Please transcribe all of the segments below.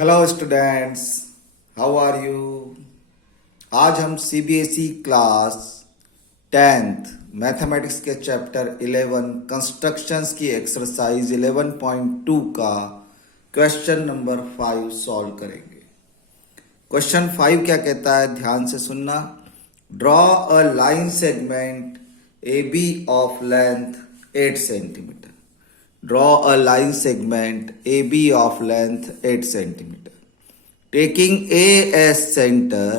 Hello students, how are you. आज हम CBSE class 10th mathematics के चैप्टर 11 कंस्ट्रक्शंस की एक्सरसाइज 11.2 का क्वेश्चन नंबर 5 सॉल्व करेंगे। क्वेश्चन 5 क्या कहता है, ध्यान से सुनना। Draw a line segment A B of length 8 centimetre. Draw a line segment AB of length 8 centimeter. Taking A as center,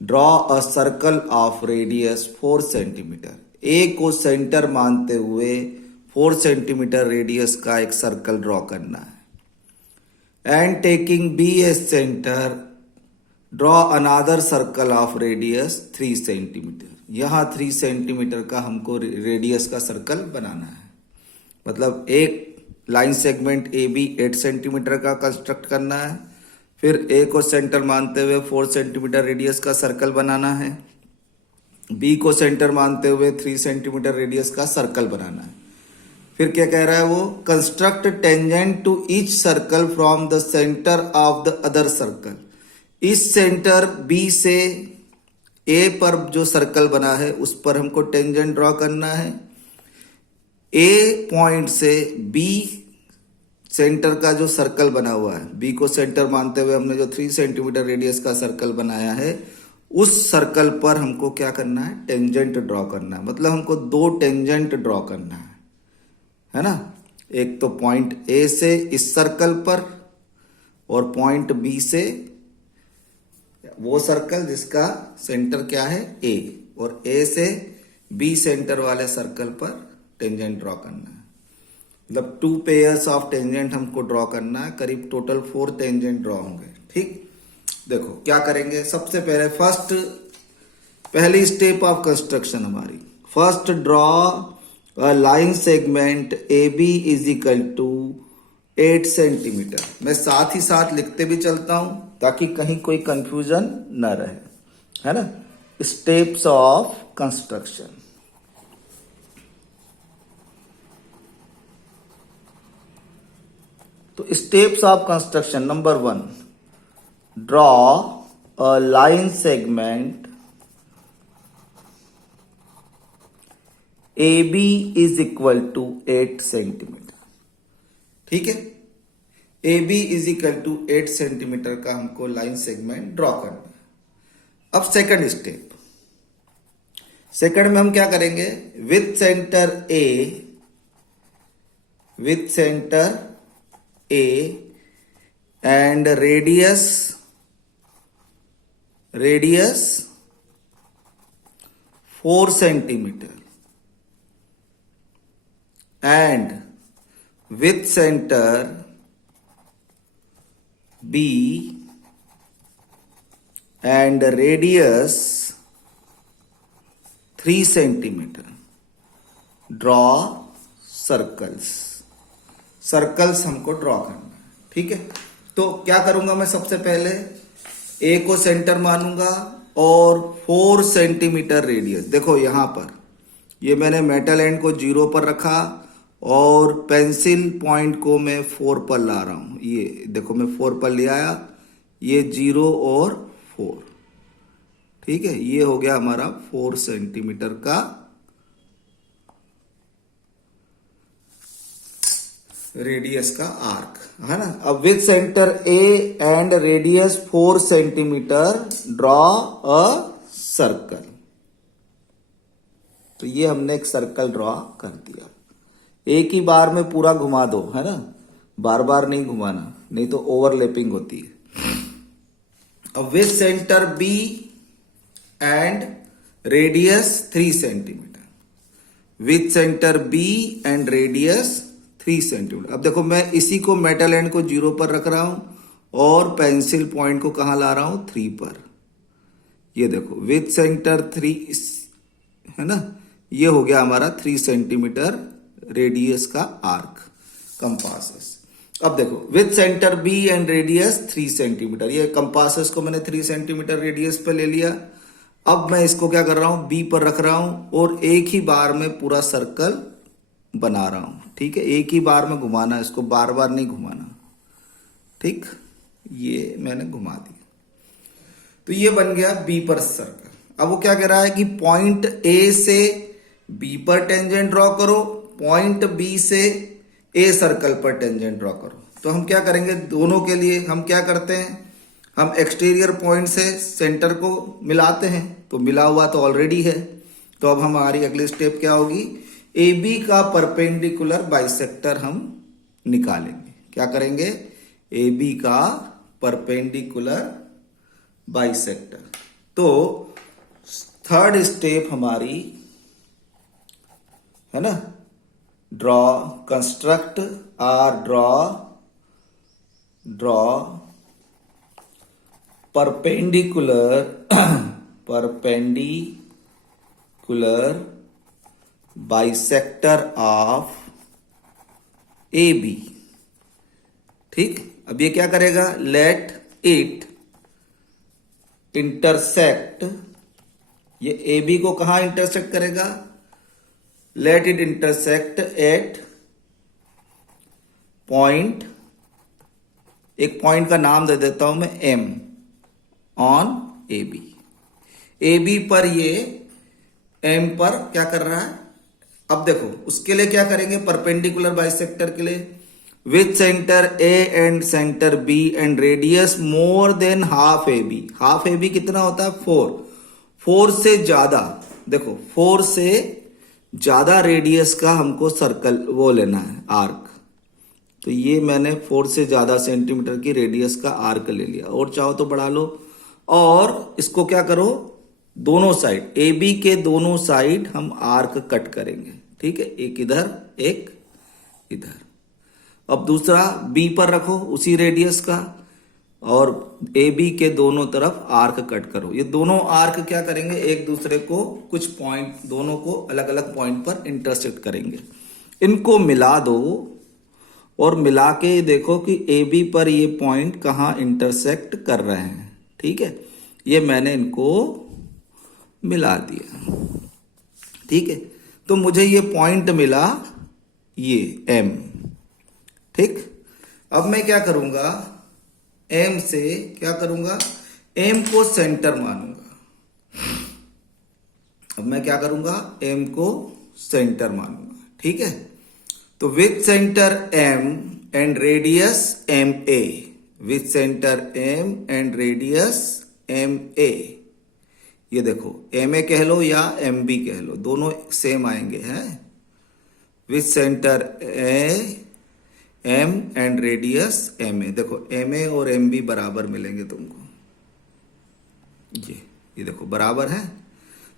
draw a circle of radius 4 centimeter. A को centre मानते हुए 4 सेंटीमीटर रेडियस का एक circle draw करना है। And taking B as center, draw another circle of radius 3 centimetre. यहाँ 3 centimetre का हमको रेडियस का सर्कल बनाना है। मतलब एक line segment A B 8 centimetre का कंस्ट्रक्ट करना है, फिर ए को सेंटर मानते हुए 4 सेंटीमीटर रेडियस का सर्कल बनाना है, बी को सेंटर मानते हुए 3 सेंटीमीटर रेडियस का सर्कल बनाना है। फिर क्या कह रहा है वो, construct tangent to each circle from the centre of the other circle. इस सेंटर बी से ए पर जो सर्कल बना है उस पर हमको टेंजेंट ड्रॉ करना है। ए पॉइंट से बी सेंटर का जो सर्कल बना हुआ है, बी को सेंटर मानते हुए हमने जो 3 सेंटीमीटर रेडियस का सर्कल बनाया है, उस सर्कल पर हमको क्या करना है, टेंजेंट ड्रॉ करना है। मतलब हमको 2 टेंजेंट ड्रॉ करना है ना। एक तो पॉइंट ए से इस सर्कल पर और पॉइंट बी से वो सर्कल जिसका सेंटर क्या है ए, और ए से बी सेंटर वाले सर्कल पर टेंजेंट ड्रॉ करना है। मतलब 2 पेयर्स ऑफ टेंजेंट हमको ड्रॉ करना है, करीब टोटल 4 टेंजेंट ड्रॉ होंगे। ठीक, देखो क्या करेंगे। सबसे पहले पहली स्टेप ऑफ कंस्ट्रक्शन हमारी, first draw a line segment A B is equal to 8 centimetre. मैं साथ ही साथ लिखते भी चलता हूं ताकि कहीं कोई कंफ्यूजन न रहे, है ना। Steps of construction. तो steps of construction number 1, draw a line segment A B is equal to 8 centimetre. ठीक है, A B is equal to 8 centimetre का हमको लाइन सेगमेंट ड्रॉ करना है। अब सेकंड स्टेप, सेकंड में हम क्या करेंगे, with centre A and radius 4 centimetre and with centre B and radius 3 centimetre, draw circles हमको ड्रॉ करना है। ठीक है, तो क्या करूंगा मैं, सबसे पहले ए को सेंटर मानूंगा और 4 सेंटीमीटर रेडियस। देखो यहां पर ये मैंने मेटल एंड को 0 पर रखा और पेंसिल पॉइंट को मैं 4 पर ला रहा हूं। ये देखो मैं 4 पर ले आया, ये 0 और 4। ठीक है, ये हो गया हमारा 4 सेंटीमीटर का रेडियस का आर्क, है ना। अब with centre A and radius 4 centimetre draw a circle. तो ये हमने एक सर्कल ड्रॉ कर दिया। एक ही बार में पूरा घुमा दो, है ना, बार बार नहीं घुमाना, नहीं तो ओवरलैपिंग होती है। अब with centre B and radius 3 centimetre, with centre B and radius 3 centimetre. अब देखो मैं इसी को मेटल एंड को 0 पर रख रहा हूं और पेंसिल पॉइंट को कहां ला रहा हूं, 3 पर। ये देखो विथ सेंटर 3, है ना, ये हो गया हमारा 3 सेंटीमीटर रेडियस का आर्क कंपासस। अब देखो with centre B and radius 3 centimetre, ये कंपासस को मैंने 3 सेंटीमीटर रेडियस पे ले लिया। अब मैं इसको क्या कर रहा हूं, बी पर रख रहा हूं और एक ही बार में पूरा सर्कल बना रहा हूं। ठीक है, एक ही बार में घुमाना, इसको बार बार नहीं घुमाना। ठीक, ये मैंने घुमा दिया, तो ये बन गया बी पर सर्कल। अब वो क्या कह रहा है कि पॉइंट ए से बी पर टेंजेंट ड्रॉ करो, पॉइंट बी से ए सर्कल पर टेंजेंट ड्रॉ करो। तो हम क्या करेंगे, दोनों के लिए हम क्या करते हैं, हम एक्सटीरियर पॉइंट से सेंटर को मिलाते हैं, तो मिला हुआ तो ऑलरेडी है। तो अब हमारी अगली स्टेप क्या होगी, ए बी का परपेंडिकुलर बाइसेक्टर हम निकालेंगे। क्या करेंगे, ए बी का परपेंडिकुलर बाइसेक्टर। तो थर्ड स्टेप हमारी है ना, draw construct or draw perpendicular bisector of A B. ठीक, अब ये क्या करेगा, लेट इट इंटरसेक्ट, ये ए बी को कहां इंटरसेक्ट करेगा, let it intersect at point, एक पॉइंट का नाम दे देता हूं मैं M, on A B. A B पर ये एम पर क्या कर रहा है, अब देखो उसके लिए क्या करेंगे, परपेंडिकुलर बाइसेक्टर के लिए with centre A and centre B and radius more than half A B. Half A B कितना होता है, 4 से ज्यादा, देखो 4 से ज्यादा रेडियस का हमको सर्कल वो लेना है, आर्क। तो ये मैंने 4 से ज्यादा सेंटीमीटर की रेडियस का आर्क ले लिया, और चाहो तो बढ़ा लो। और इसको क्या करो, दोनों साइड ए बी के दोनों साइड हम आर्क कट करेंगे। ठीक है, एक इधर एक इधर। अब दूसरा बी पर रखो उसी रेडियस का, और ए बी के दोनों तरफ आर्क कट करो। ये दोनों आर्क क्या करेंगे, एक दूसरे को कुछ पॉइंट, दोनों को अलग अलग पॉइंट पर इंटरसेक्ट करेंगे। इनको मिला दो और मिला के देखो कि ए बी पर ये पॉइंट कहाँ इंटरसेक्ट कर रहे हैं। ठीक है, ये मैंने इनको मिला दिया। ठीक है, तो मुझे ये पॉइंट मिला, ये एम। ठीक, अब मैं क्या करूंगा, एम से क्या करूंगा, एम को सेंटर मानूंगा। अब मैं क्या करूंगा, एम को सेंटर मानूंगा। ठीक है, तो with centre M and radius M A, with centre M and radius M A. ये देखो एम ए कह लो या एम बी कह लो, दोनों सेम आएंगे हैं। With centre A M and radius M A, देखो एम ए और एम बी बराबर मिलेंगे तुमको, ये देखो बराबर है।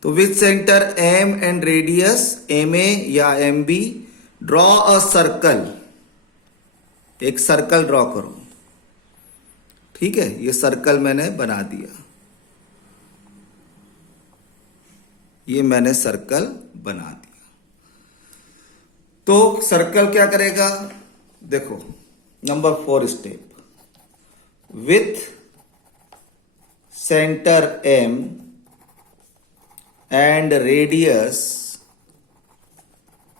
तो with centre M and radius M A या M B draw a circle, एक सर्कल ड्रॉ करो। ठीक है, ये सर्कल मैंने बना दिया, ये मैंने सर्कल बना दिया। तो सर्कल क्या करेगा, देखो number 4 step, with centre M and radius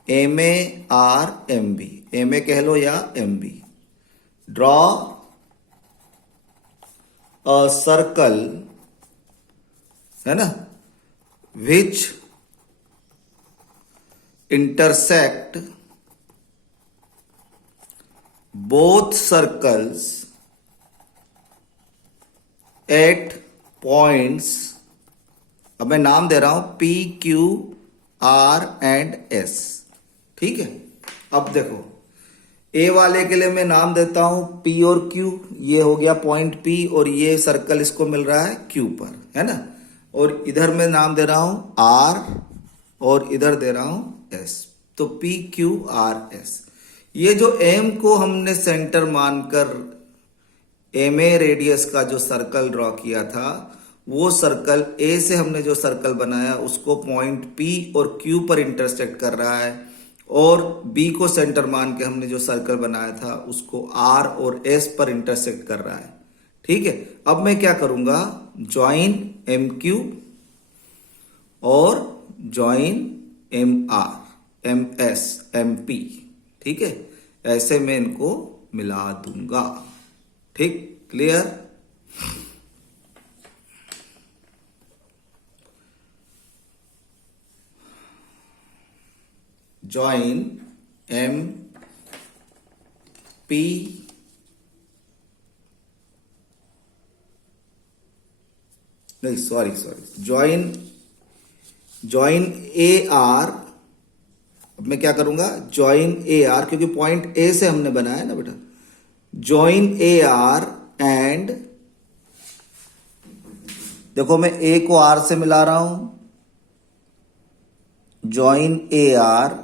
M A or M B, M A कह लो या M B, draw a circle, है ना, which intersect both circles at points, अब मैं नाम दे रहा हूं P, Q, R and S। ठीक है, अब देखो ए वाले के लिए मैं नाम देता हूं P और Q, ये हो गया पॉइंट P और ये सर्कल इसको मिल रहा है Q पर, है ना। और इधर मैं नाम दे रहा हूं R और इधर दे रहा हूं S, तो P Q R S। ये जो M को हमने सेंटर मानकर MA रेडियस का जो सर्कल ड्रॉ किया था, वो सर्कल A से हमने जो सर्कल बनाया उसको पॉइंट P और Q पर इंटरसेक्ट कर रहा है, और B को सेंटर मान के हमने जो सर्कल बनाया था उसको R और S पर इंटरसेक्ट कर रहा है। ठीक है, अब मैं क्या करूंगा, ज्वाइन MQ और ज्वाइन MR, MS, MP। ठीक है, ऐसे मैं इनको मिला दूंगा। ठीक। क्लियर? join M P नहीं सॉरी ज्वाइन ए आर। अब मैं क्या करूंगा, ज्वाइन ए आर, क्योंकि पॉइंट ए से हमने बनाया ना बेटा। ज्वाइन ए आर एंड, देखो मैं ए को आर से मिला रहा हूं, ज्वाइन ए आर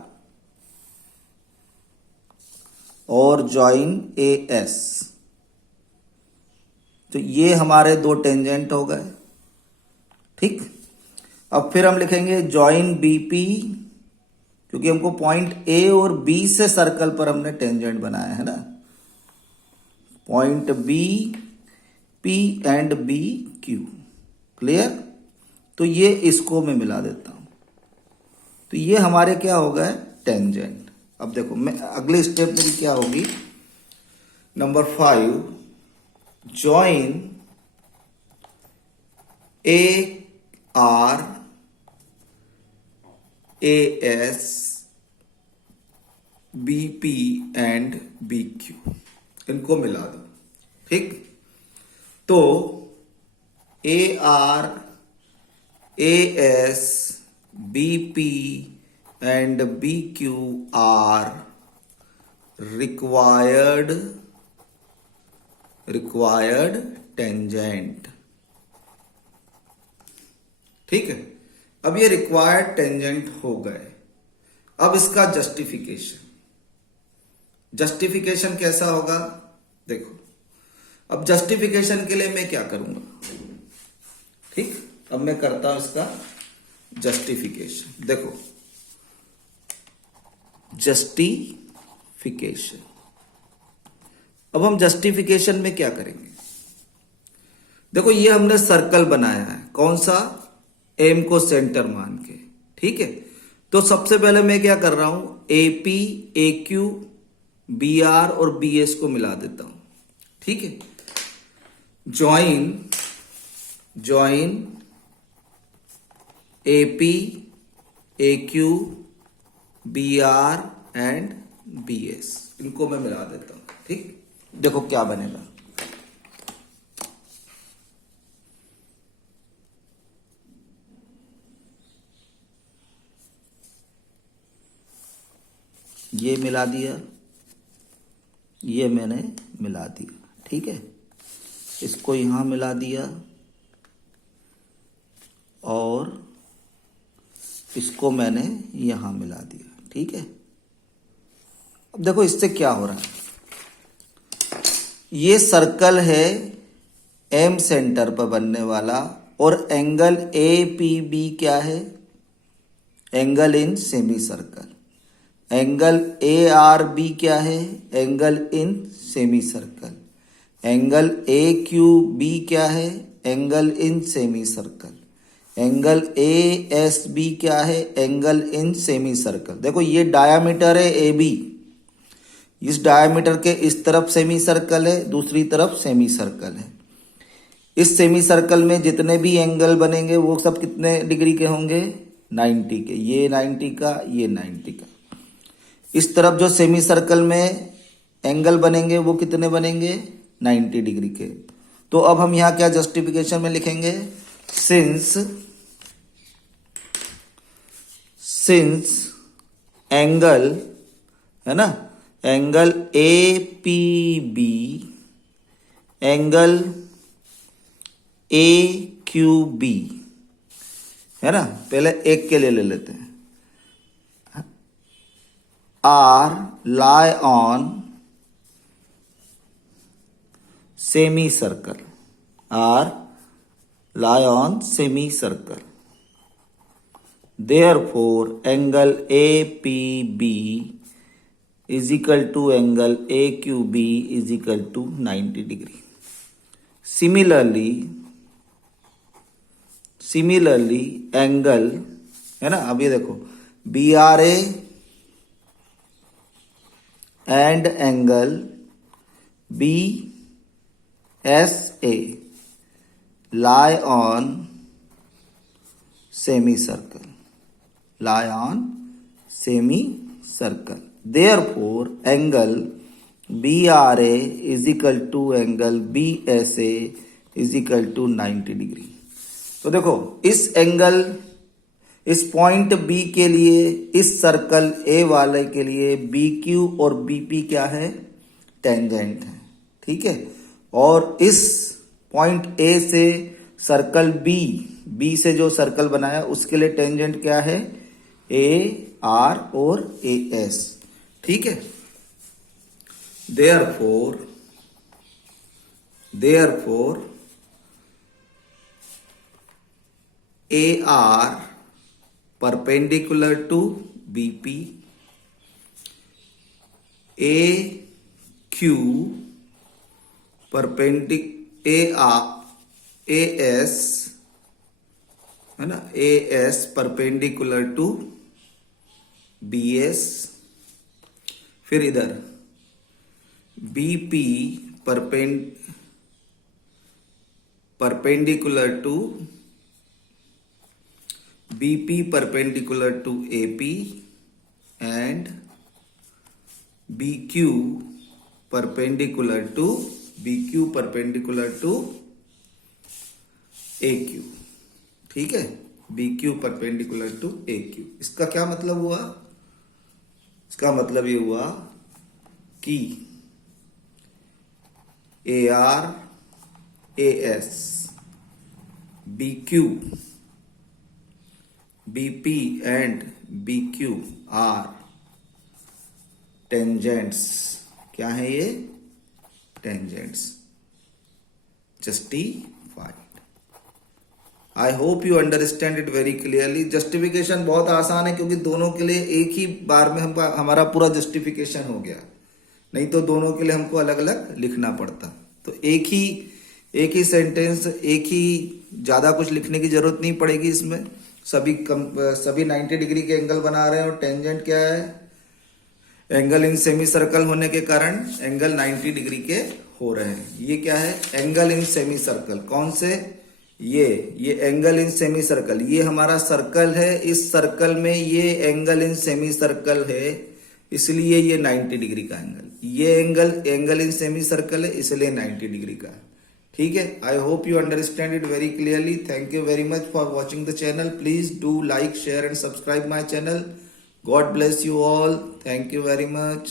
और ज्वाइन ए एस। तो ये हमारे दो टेंजेंट हो गए, ठीक। अब फिर हम लिखेंगे ज्वाइन बीपी, क्योंकि हमको पॉइंट ए और बी से सर्कल पर हमने टेंजेंट बनाया है ना, point B P and B Q. Clear? तो ये इसको मैं मिला देता हूं, तो ये हमारे क्या हो गए, टेंजेंट। अब देखो मैं अगली स्टेप मेरी क्या होगी, number 5, join A R A S B P and B Q, इनको मिला दो, ठीक। तो A R A S B P and BQ are required tangent, ठीक है। अब ये रिक्वायर्ड टेंजेंट हो गए। अब इसका जस्टिफिकेशन कैसा होगा, देखो। अब जस्टिफिकेशन के लिए मैं क्या करूंगा, ठीक। अब मैं करता हूं इसका जस्टिफिकेशन। देखो जस्टिफिकेशन, अब हम जस्टिफिकेशन में क्या करेंगे, देखो ये हमने सर्कल बनाया है, कौन सा, एम को सेंटर मान के, ठीक है। तो सबसे पहले मैं क्या कर रहा हूं, AP A Q B R और बी एस को मिला देता हूं, ठीक है। Join AP A Q B R and B S, इनको मैं मिला देता हूं, ठीक। देखो क्या बनेगा, ये मिला दिया, ये मैंने मिला दिया, ठीक है। इसको यहां मिला दिया और इसको मैंने यहां मिला दिया, ठीक है। अब देखो इससे क्या हो रहा है, ये सर्कल है एम सेंटर पर बनने वाला, और एंगल ए पी बी क्या है, angle in semicircle. Angle A R B क्या है, angle in semicircle. Angle A Q B क्या है, angle in semicircle. Angle A S B क्या है, एंगल इन सेमी सर्कल। देखो ये डायामीटर है ए बी, इस डायामीटर के इस तरफ सेमी सर्कल है, दूसरी तरफ सेमी सर्कल है। इस सेमी सर्कल में जितने भी एंगल बनेंगे वो सब कितने डिग्री के होंगे, 90 के। ये 90 का, ये 90 का। इस तरफ जो सेमी सर्कल में एंगल बनेंगे वो कितने बनेंगे, 90 डिग्री के। तो अब हम यहां क्या जस्टिफिकेशन में लिखेंगे, सिंस एंगल है ना, angle A P B angle A Q B है ना, पहले एक के लिए ले लेते हैं, R lie on semicircle, R lie on semicircle. Therefore, angle APB is equal to angle AQB is equal to 90 degree. Similarly, angle है ना, अब ये देखो BRA and angle BEA SA lie on semicircle. Lie on semicircle. Therefore, angle BRA is equal to angle BSA is equal to 90 degree. तो देखो इस angle, इस point B के लिए, इस सर्कल A वाले के लिए BQ और BP क्या है? टेंजेंट है, ठीक है। और इस पॉइंट A से सर्कल B से जो सर्कल बनाया उसके लिए टेंजेंट क्या है? AR और AS, ठीक है। Therefore AR perpendicular to BP, AQ AS है ना, AS परपेंडिकुलर टू BS, फिर इधर BP perpendicular to BP perpendicular to AP and BQ perpendicular to AQ, ठीक है। BQ perpendicular to AQ। इसका क्या मतलब हुआ? इसका मतलब ये हुआ कि AR AS BQ BP and BQ are tangents। क्या है ये? Tangents. Justified. I hope you understand it very clearly. Justification बहुत आसान है क्योंकि दोनों के लिए एक ही बार में हमारा पूरा जस्टिफिकेशन हो गया, नहीं तो दोनों के लिए हमको अलग अलग लिखना पड़ता। तो एक ही सेंटेंस, एक ही, ज्यादा कुछ लिखने की जरूरत नहीं पड़ेगी इसमें। सभी 90 डिग्री के एंगल बना रहे हैं और टेंजेंट क्या है? एंगल इन सेमी सर्कल होने के कारण एंगल 90 डिग्री के हो रहे हैं। ये क्या है? Angle in semi circle. कौन से? ये एंगल इन सेमी सर्कल, ये हमारा सर्कल है। इस सर्कल में ये एंगल इन सेमी सर्कल है, इसलिए ये 90 डिग्री का एंगल। ये एंगल इन सेमी सर्कल है, इसलिए 90 डिग्री का है, ठीक है। I hope you understand it very clearly. Thank you very much for watching the channel. Please do like, share and subscribe my channel. God bless you all. Thank you very much.